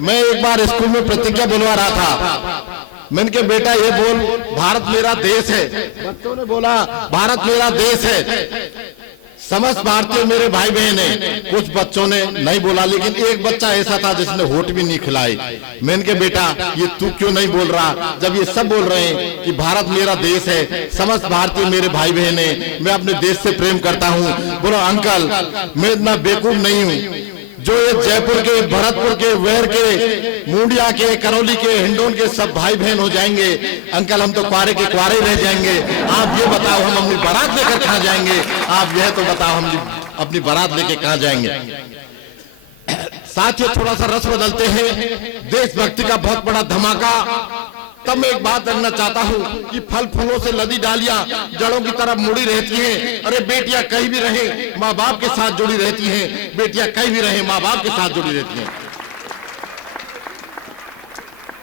मैं एक बार स्कूल में प्रतिज्ञा बुलवा रहा था। मैंने कहा बेटा ये बोल भारत मेरा देश है। बच्चों ने बोला भारत मेरा देश है। समस्त भारतीय मेरे भाई बहन है। कुछ बच्चों ने नहीं बोला, लेकिन एक बच्चा ऐसा था जिसने होठ भी नहीं खिलाई। मैंने कहा बेटा ये तू क्यों नहीं बोल रहा, जब ये सब बोल रहे हैं कि भारत मेरा देश है, समस्त भारतीय मेरे भाई बहन है, मैं अपने देश से प्रेम करता हूँ। बोलो अंकल मैं इतना बेवकूफ नहीं हूँ जो ये जयपुर के, भरतपुर के, वेर के, मुंडिया के, करौली के, हिंडोन के सब भाई बहन हो जाएंगे। अंकल हम तो क्वारे के क्वारे रह जाएंगे। आप ये बताओ हम अपनी बारात लेकर कहाँ जाएंगे? आप यह तो बताओ हम अपनी बारात लेके कहाँ जाएंगे? साथियों थोड़ा सा रस बदलते हैं। देशभक्ति का बहुत बड़ा धमाका। तब मैं एक बात करना चाहता हूँ कि फल फूलों से लदी डालियां जड़ों की तरफ मुड़ी रहती हैं। अरे बेटियां कहीं भी रहें माँ बाप के साथ जुड़ी रहती हैं। बेटियां कहीं भी रहें माँ बाप के साथ जुड़ी रहती हैं।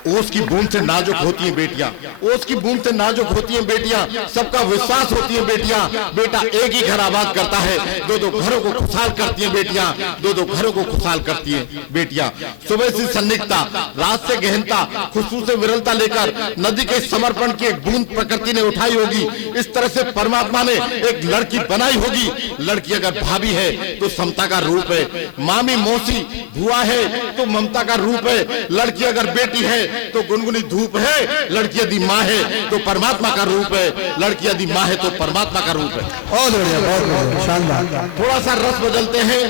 ओस की बूंद से नाजुक होती हैं बेटियां, ओस की बूंद से नाजुक होती हैं बेटियां, सबका विश्वास होती हैं बेटियां। बेटा एक ही घर आबाद करता है, दो दो घरों को खुशहाल करती हैं बेटियां, दो दो घरों को खुशहाल करती हैं बेटियां। सुबह से सन्निग्धता, रात से गहनता, खुशबू से विरलता लेकर नदी के समर्पण की एक बूंद प्रकृति ने उठाई होगी। इस तरह से परमात्मा ने एक लड़की बनाई होगी। लड़की अगर भाभी है तो समता का रूप है, मामी मौसी बुआ है तो ममता का रूप है। लड़की अगर बेटी है तो गुनगुनी धूप है, लड़की यदि माँ है तो परमात्मा का रूप है, लड़की यदि माँ है तो परमात्मा का रूप है। बहुत बढ़िया, बहुत बढ़िया, शानदार। थोड़ा सा रस बदलते हैं।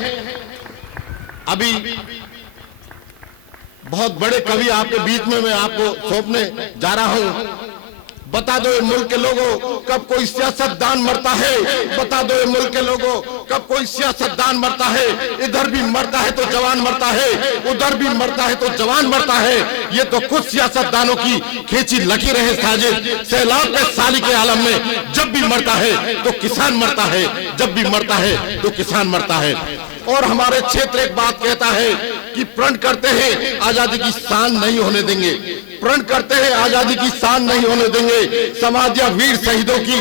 अभी बहुत बड़े कवि आपके बीच में मैं आपको सौंपने जा रहा हूं। बता दो ये मुल्क के लोगों कब कोई सियासतदान मरता है, बता दो ये मुल्क के लोगों कब कोई सियासतदान मरता है। इधर भी मरता है तो जवान मरता है, उधर भी मरता है तो जवान मरता है। ये तो कुछ सियासतदानों की खींची लकीरें हैं साजिद। सैलाब के साली के आलम में जब भी मरता है तो किसान मरता है, जब भी मरता है तो किसान मरता है। और हमारे क्षेत्र एक बात कहता है कि प्रण करते हैं आजादी की शान नहीं होने देंगे, प्रण करते हैं आजादी की शान नहीं होने देंगे। समाज या वीर शहीदों की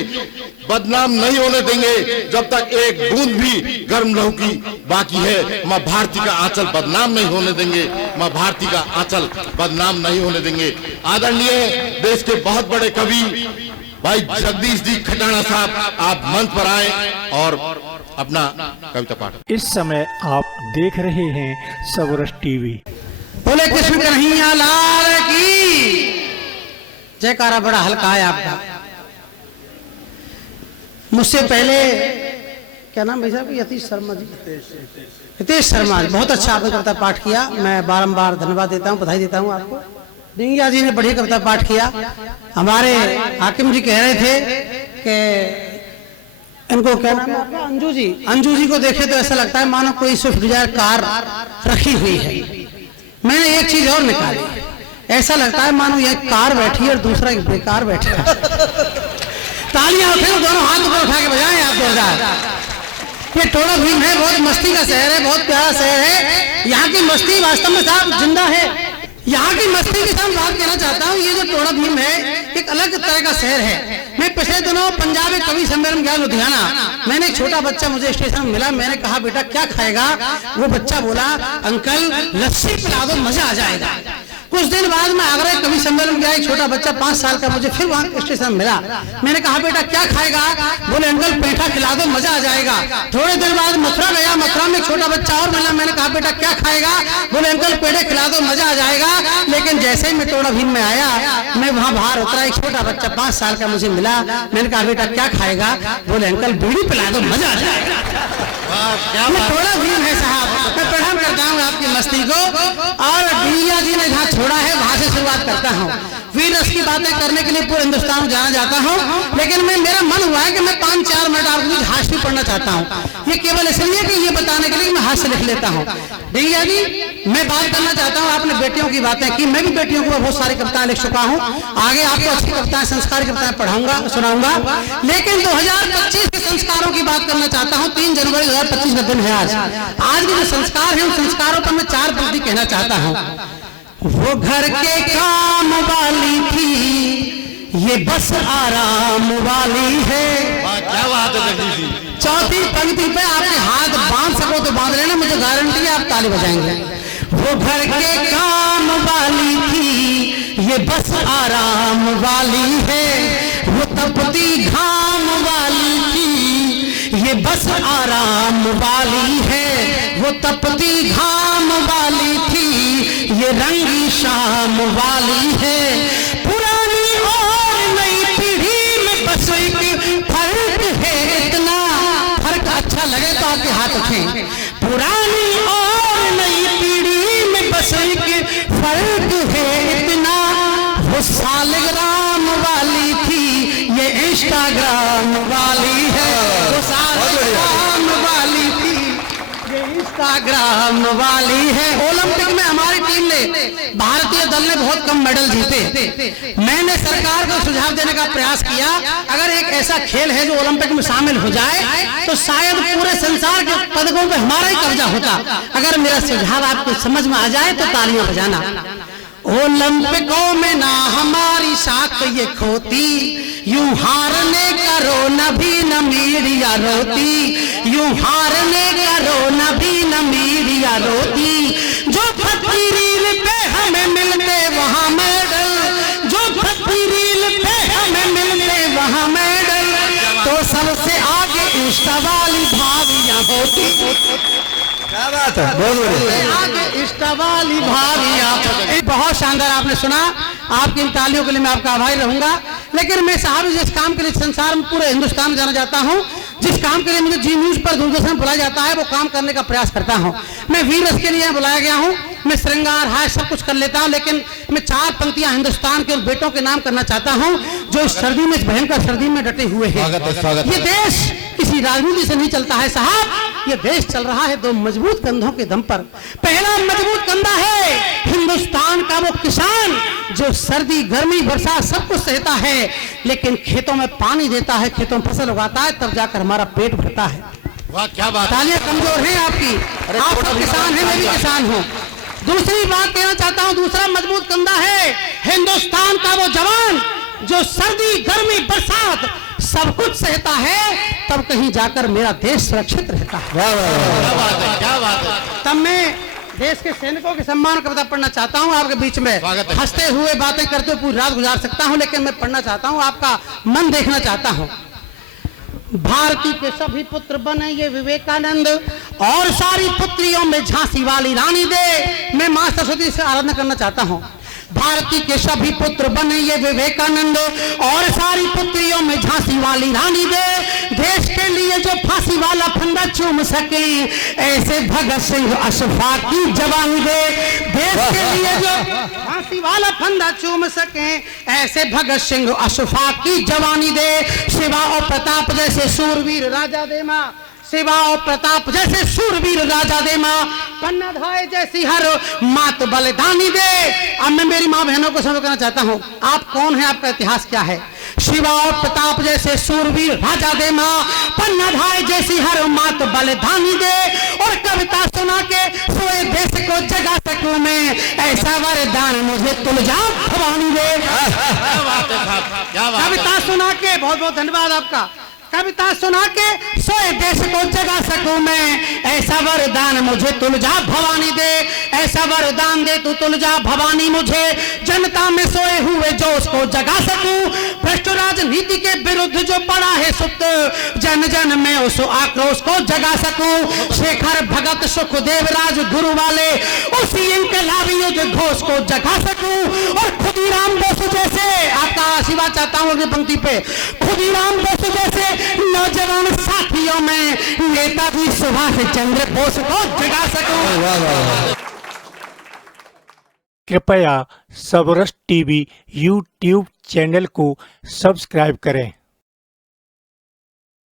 बदनाम नहीं होने देंगे जब तक एक बूंद भी गर्म लहू की बाकी है। मां भारती का आंचल बदनाम नहीं होने देंगे, मां भारती का आंचल बदनाम नहीं होने देंगे। आदरणीय देश के बहुत बड़े कवि भाई जगदीश जी खटाना साहब आप मंच पर आए और अपना कविता पाठ। इस समय आप देख रहे हैं सबरस टीवी। बोले कृष्ण कन्हैया लाल की जयकारा। बड़ा हल्का है आपका। मुझसे पहले क्या नाम भाई साहब? यतीश शर्मा जी। यतीश शर्मा जी, बहुत अच्छा आपने कविता पाठ किया। मैं बारंबार धन्यवाद देता हूँ, बधाई देता हूँ आपको। डिंगिया जी ने बढ़िया कविता पाठ किया। हमारे हाकिम जी कह रहे थे कि इनको क्या नाम है आपका? अंजू जी। अंजू जी को देखे तो ऐसा लगता है मानो कोई स्विफ्ट डिजायर कार रखी हुई है। मैंने एक चीज और निकाली, ऐसा लगता है मानो यह कार बैठी है और दूसरा एक बेकार बैठा है। तालियां उठे, दोनों हाथ ऊपर उठा के बजाएं आप जोरदार। ये टोड़ा भीम है, बहुत मस्ती का शहर है, बहुत प्यारा शहर है। यहाँ की मस्ती वास्तव में साहब जिंदा है। यहाँ की मस्ती के साथ बात कहना चाहता हूँ। ये जो टोड़ा भीम है एक अलग तरह का शहर है। मैं पिछले दिनों पंजाब में कवि सम्मेलन गया लुधियाना। मैंने एक छोटा बच्चा मुझे स्टेशन में मिला। मैंने कहा बेटा क्या खाएगा? वो बच्चा बोला अंकल लस्सी पिला दो, मजा आ जाएगा। कुछ दिन बाद मैं आगरा कवि सम्मेलन गया। एक छोटा बच्चा 5 साल का मुझे फिर वहाँ स्टेशन में मिला। मैंने कहा बेटा क्या खाएगा? बोले अंकल पेठा खिला दो, मजा आ जाएगा। थोड़े देर बाद मथुरा गया। मथुरा में एक छोटा बच्चा और मिला। मैंने कहा बेटा क्या खाएगा? बोले अंकल पेठे खिला दो, मजा आ जाएगा। लेकिन जैसे ही मैं टोड़ा भीम में आया, मैं वहाँ बाहर उतरा। एक छोटा बच्चा 5 साल का मुझे मिला। मैंने कहा बेटा क्या खाएगा? बोले अंकल बीड़ी पिला दो, मजा आ जाएगा। मैं टोड़ा भीम है साहब। मैं प्रणाम करता हूँ आपकी मस्ती को। और डिंगिया जी ने जहाँ छोड़ा है वहां से शुरुआत करता हूँ। वीर रस की बातें करने के लिए पूरे हिंदुस्तान में जाना जाता हूँ, लेकिन मेरा मन हुआ है कि मैं 5-4 मिनट आपको कुछ हास्य पढ़ना चाहता हूँ। ये केवल इसलिए कि ये बताने के लिए मैं हास्य लिख लेता हूँ। डिंगिया जी मैं बात करना चाहता हूँ, आपने बेटियों की बातें की। मैं भी बेटियों को बहुत सारी कविताएं लिख चुका हूँ। आगे आपको अच्छी कविताएं, संस्कारी कविताएं पढ़ाऊंगा, सुनाऊंगा। लेकिन 2025 के संस्कारों की बात करना चाहता हूँ। 3 जनवरी 2025 का दिन है आज। आज के जो संस्कार है उन संस्कारों पर मैं 4 पंक्ति कहना चाहता हूँ। वो घर के काम वाली थी, ये बस आराम वाली है। क्या बात है जगदीश जी। चौथी पंक्ति पे आपके हाथ बांध सको तो बांध लेना, मुझे गारंटी है आप ताली बजाएंगे। वो घर के काम ये बस आराम वाली है वो तपती घाम वाली थी, ये बस आराम वाली है वो तपती घाम वाली थी, ये रंगी शाम वाली है। पुरानी और नई पीढ़ी में बस एक फर्क है इतना, फर्क अच्छा लगे तो आपके हाथ उठें। पुरानी और नई पीढ़ी में बस एक फर्क है इतना, वो सालिग्राम वाली थी, ये इंस्टाग्राम वाली है। वो सालिग्राम वाली थी, ये इंस्टाग्राम वाली है। ओलंपिक में हमारी टीम ने, भारतीय दल ने बहुत कम मेडल जीते। मैंने सरकार को सुझाव देने का प्रयास किया, अगर एक ऐसा खेल है जो ओलंपिक में शामिल हो जाए तो शायद पूरे संसार के पदकों पे हमारा ही कब्जा होता। अगर मेरा सुझाव आपको समझ में आ जाए तो तालियां बजाना। ओलंपिकों में ना हमारी साख ये खोती, यूं हारने का रोना भी न मीडिया रोती, यूं हारने का रोना भी न मीडिया रोती। जो फटी रील पे हमें मिलते वहां मेडल, जो फटी रील पे हमें मिलते वहां मेडल, तो सबसे आगे इंस्टा वाली भावियां होती। क्या बात है, बहुत बढ़िया। आगे इंस्टा वाली भावियां। बहुत शानदार आपने सुना, आपकी इन तालियों के लिए मैं आपका आभारी रहूंगा। लेकिन मैं साहब जिस काम के लिए संसार में पूरे हिंदुस्तान में जाना जाता हूं, जिस काम के लिए मुझे जी न्यूज पर दूरदर्शन बुलाया जाता है, वो काम करने का प्रयास करता हूं। मैं वीर रस के लिए बुलाया गया हूं, मैं श्रृंगार हाय सब कुछ कर लेता हूं, लेकिन मैं 4 पंक्तियां हिंदुस्तान के उन बेटों के नाम करना चाहता हूं जो इस सर्दी में, इस भयंकर सर्दी में डटे हुए हैं। ये देश किसी राजनीति से नहीं चलता है साहब, ये देश चल रहा है 2 मजबूत कंधों के दम पर। पहला मजबूत कंधा है हिंदुस्तान का वो किसान जो सर्दी गर्मी बरसात सब कुछ सहता है, लेकिन खेतों में पानी देता है, खेतों में फसल उगाता है, तब जाकर हमारा पेट भरता है। वाह क्या बात। तालियां कमजोर हैं आपकी, आप सब किसान हैं, मैं भी किसान हूं। दूसरी बात कहना चाहता हूं, दूसरा मजबूत कंधा है हिंदुस्तान का वो जवान जो सर्दी गर्मी बरसात सब कुछ सहता है, तब कहीं जाकर मेरा देश सुरक्षित रहता है। वाह वाह वाह। क्या बात है, क्या बात है। तब मैं देश के सैनिकों के सम्मान कविता पढ़ना चाहता हूं आपके बीच में। हंसते हुए बातें करते हुए पूरी रात गुजार सकता हूं, लेकिन मैं पढ़ना चाहता हूं, आपका मन देखना चाहता हूं। भारती के सभी पुत्र बने ये विवेकानंद, और सारी पुत्रियों में झांसी वाली रानी दे। मैं मां सरस्वती से आराधना करना चाहता हूं। भारती के सभी पुत्र बने ये विवेकानंद, और सारी पुत्रियों में झांसी वाली रानी दे। देश के लिए जो फांसी वाला फंदा चूम सके, ऐसे भगत सिंह अशफाक की जवानी दे। देश के लिए जो फांसी वाला फंदा चूम सके, ऐसे भगत सिंह अशफाक की जवानी दे। शिवा और प्रताप जैसे सूरवीर राजा दे मां, शिवा और प्रताप जैसे सूरवीर राजा दे मां, पन्ना धाय जैसी हर मात बलिदानी दे। अब मैं मेरी माँ बहनों को समझाना चाहता हूँ, आप कौन है, आपका इतिहास क्या है। शिवा और प्रताप जैसे सूरवीर राजा दे मां, पन्ना धाय जैसी हर मात बलिदानी दे। और कविता सुना के सोए देश को जगा सकूं मैं, ऐसा वरदान मुझे तुलजा भवानी दे। क्या बात है साहब, क्या बात है। कविता सुना के, बहुत बहुत धन्यवाद आपका। कविता सुना के सोए देश को जगा सकूं मैं, ऐसा वरदान मुझे तुलजा भवानी दे। ऐसा वरदान दे तू तुलजा भवानी मुझे, जनता में सोए हुए जोश को जगा सकूं। भ्रष्ट राजनीति के विरुद्ध जो पड़ा है सुप्त, जन जन में उस आक्रोश को जगा सकूं। शेखर भगत सुखदेव राज गुरु वाले उसी इनकलाबी युद्ध घोष को जगा सकूं। और खुदीराम बोस जैसे, आपका आशीर्वाद चाहता हूं अगली पंक्ति पे, खुदीराम बोस जैसे नौजवान साथियों में नेताजी सुभाष चंद्र बोस को जगा सकूं। कृपया सबरस टीवी यूट्यूब चैनल को सब्सक्राइब करें।